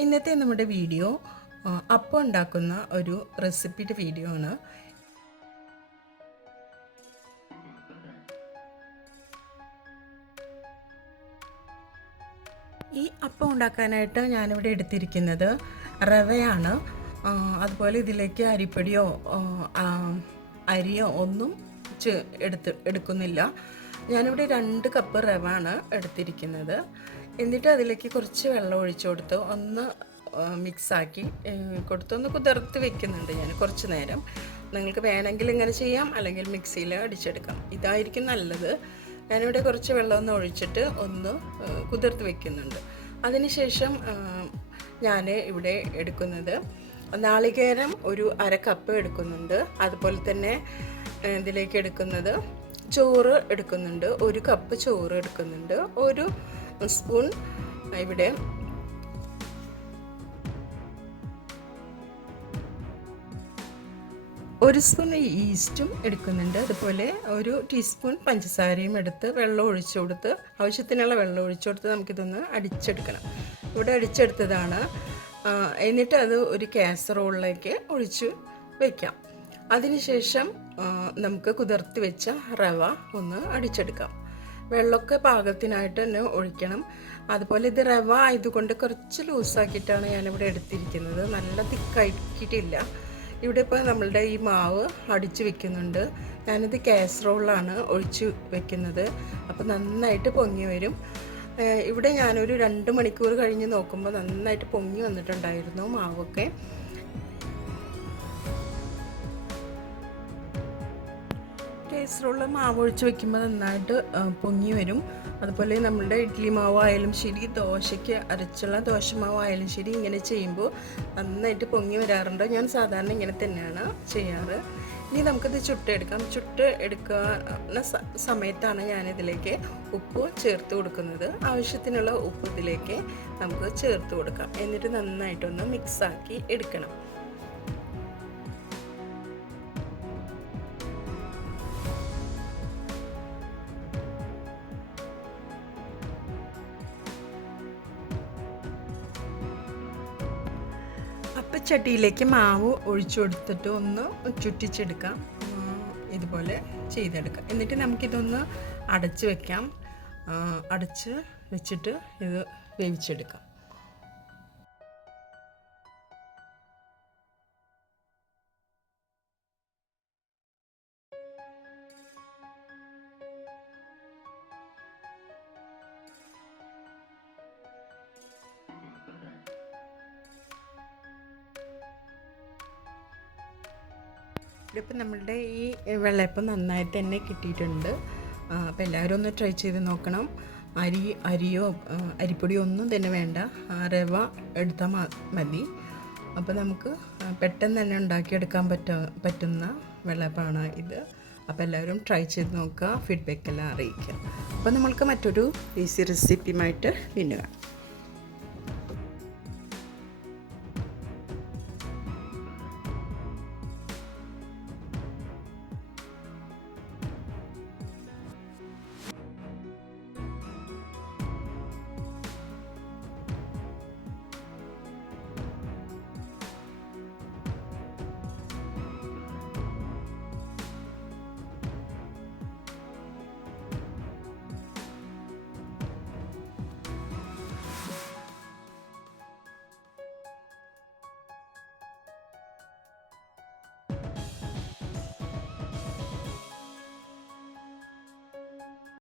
ഇന്നത്തെ നമ്മുടെ വീഡിയോ അപ്പം ഉണ്ടാക്കുന്ന ഒരു റെസിപ്പിയുടെ വീഡിയോ ആണ്. ഈ അപ്പം ഉണ്ടാക്കാനായിട്ട് ഞാനിവിടെ എടുത്തിരിക്കുന്നത് റവയാണ്. അതുപോലെ ഇതിലേക്ക് അരിപ്പൊടിയോ അരിയോ ഒന്നും എടുത്ത് എടുക്കുന്നില്ല. ഞാനിവിടെ രണ്ട് കപ്പ് റവ ആണ് എടുത്തിരിക്കുന്നത്. എന്നിട്ട് അതിലേക്ക് കുറച്ച് വെള്ളം ഒഴിച്ചു കൊടുത്ത് ഒന്ന് മിക്സാക്കി കൊടുത്തൊന്ന് കുതിർത്ത് വെക്കുന്നുണ്ട് ഞാൻ കുറച്ച് നേരം. നിങ്ങൾക്ക് വേണമെങ്കിൽ ഇങ്ങനെ ചെയ്യാം അല്ലെങ്കിൽ മിക്സിയിൽ അടിച്ചെടുക്കാം. ഇതായിരിക്കും നല്ലത്. ഞാനിവിടെ കുറച്ച് വെള്ളം ഒന്ന് ഒഴിച്ചിട്ട് ഒന്ന് കുതിർത്ത് വെക്കുന്നുണ്ട്. അതിനുശേഷം ഞാൻ ഇവിടെ എടുക്കുന്നത് നാളികേരം ഒരു അര കപ്പ് എടുക്കുന്നുണ്ട്. അതുപോലെ തന്നെ ഇതിലേക്ക് എടുക്കുന്നത് ചോറ് എടുക്കുന്നുണ്ട്. ഒരു കപ്പ് ചോറ് എടുക്കുന്നുണ്ട്. ഒരു സ്പൂൺ ഇവിടെ. ഒരു സ്പൂൺ ഈസ്റ്റും എടുക്കുന്നുണ്ട്. അതുപോലെ ഒരു ടീസ്പൂൺ പഞ്ചസാരയും എടുത്ത് വെള്ളം ഒഴിച്ചു കൊടുത്ത് ആവശ്യത്തിനുള്ള വെള്ളം ഒഴിച്ചു കൊടുത്ത് നമുക്കിതൊന്ന് അടിച്ചെടുക്കണം. ഇവിടെ അടിച്ചെടുത്തതാണ്. എന്നിട്ട് അത് ഒരു കാസറോളിലേക്ക് ഒഴിച്ച് വയ്ക്കാം അതിനുശേഷം നമുക്ക് കുതിർത്തി വെച്ച റവ ഒന്ന് അടിച്ചെടുക്കാം. വെള്ളമൊക്കെ പാകത്തിനായിട്ട് തന്നെ ഒഴിക്കണം. അതുപോലെ ഇത് റവ ആയതുകൊണ്ട് കുറച്ച് ലൂസാക്കിയിട്ടാണ് ഞാനിവിടെ എടുത്തിരിക്കുന്നത്. നല്ല തിക്കാക്കിയിട്ടില്ല ഇവിടെ ഇപ്പോൾ നമ്മളുടെ ഈ മാവ് അടിച്ച് വെക്കുന്നുണ്ട്. ഞാനിത് കാസറോളിലാണ് ഒഴിച്ച് വെക്കുന്നത്. അപ്പോൾ നന്നായിട്ട് പൊങ്ങി വരും. ഇവിടെ ഞാനൊരു രണ്ട് മണിക്കൂർ കഴിഞ്ഞ് നോക്കുമ്പോൾ നന്നായിട്ട് പൊങ്ങി വന്നിട്ടുണ്ടായിരുന്നു മാവൊക്കെ. കേസറുള്ള മാവ് ഒഴിച്ച് വെക്കുമ്പോൾ നന്നായിട്ട് പൊങ്ങി വരും. അതുപോലെ നമ്മളുടെ ഇഡ്ഡലി മാവായാലും ശരി ദോശയ്ക്ക് അരച്ചുള്ള ദോശമാവായാലും ശരി ഇങ്ങനെ ചെയ്യുമ്പോൾ നന്നായിട്ട് പൊങ്ങി വരാറുണ്ട്. ഞാൻ സാധാരണ ഇങ്ങനെ തന്നെയാണ് ചെയ്യാറ്. ഇനി നമുക്കിത് ചുട്ടെടുക്കാം. ചുട്ട് എടുക്കുന്ന സമയത്താണ് ഞാനിതിലേക്ക് ഉപ്പ് ചേർത്ത് കൊടുക്കുന്നത്. ആവശ്യത്തിനുള്ള ഉപ്പ് ഇതിലേക്ക് നമുക്ക് ചേർത്ത് കൊടുക്കാം. എന്നിട്ട് നന്നായിട്ടൊന്ന് മിക്സാക്കി എടുക്കണം. അപ്പച്ചട്ടിയിലേക്ക് മാവ് ഒഴിച്ചു കൊടുത്തിട്ട് ഒന്ന് ചുറ്റിച്ചെടുക്കാം. ഇതുപോലെ ചെയ്തെടുക്കാം. എന്നിട്ട് നമുക്കിതൊന്ന് അടച്ച് വെക്കാം. അടച്ച് വെച്ചിട്ട് ഇത് വേവിച്ചെടുക്കാം. ഇതിപ്പോൾ നമ്മളുടെ ഈ വെള്ളയപ്പം നന്നായി തന്നെ കിട്ടിയിട്ടുണ്ട്. അപ്പോൾ എല്ലാവരും ഒന്ന് ട്രൈ ചെയ്ത് നോക്കണം. അരി അരിയോ അരിപ്പൊടിയോ ഒന്നും തന്നെ വേണ്ട. റവ എടുത്താൽ മതി. അപ്പോൾ നമുക്ക് പെട്ടെന്ന് തന്നെ ഉണ്ടാക്കിയെടുക്കാൻ പറ്റ പറ്റുന്ന വെള്ളപ്പാണ് ഇത്. അപ്പോൾ എല്ലാവരും ട്രൈ ചെയ്ത് നോക്കുക. ഫീഡ്ബാക്ക് എല്ലാം അറിയിക്കുക. അപ്പോൾ നമ്മൾക്ക് മറ്റൊരു ഈസി റെസിപ്പിയുമായിട്ട് വീണ്ടും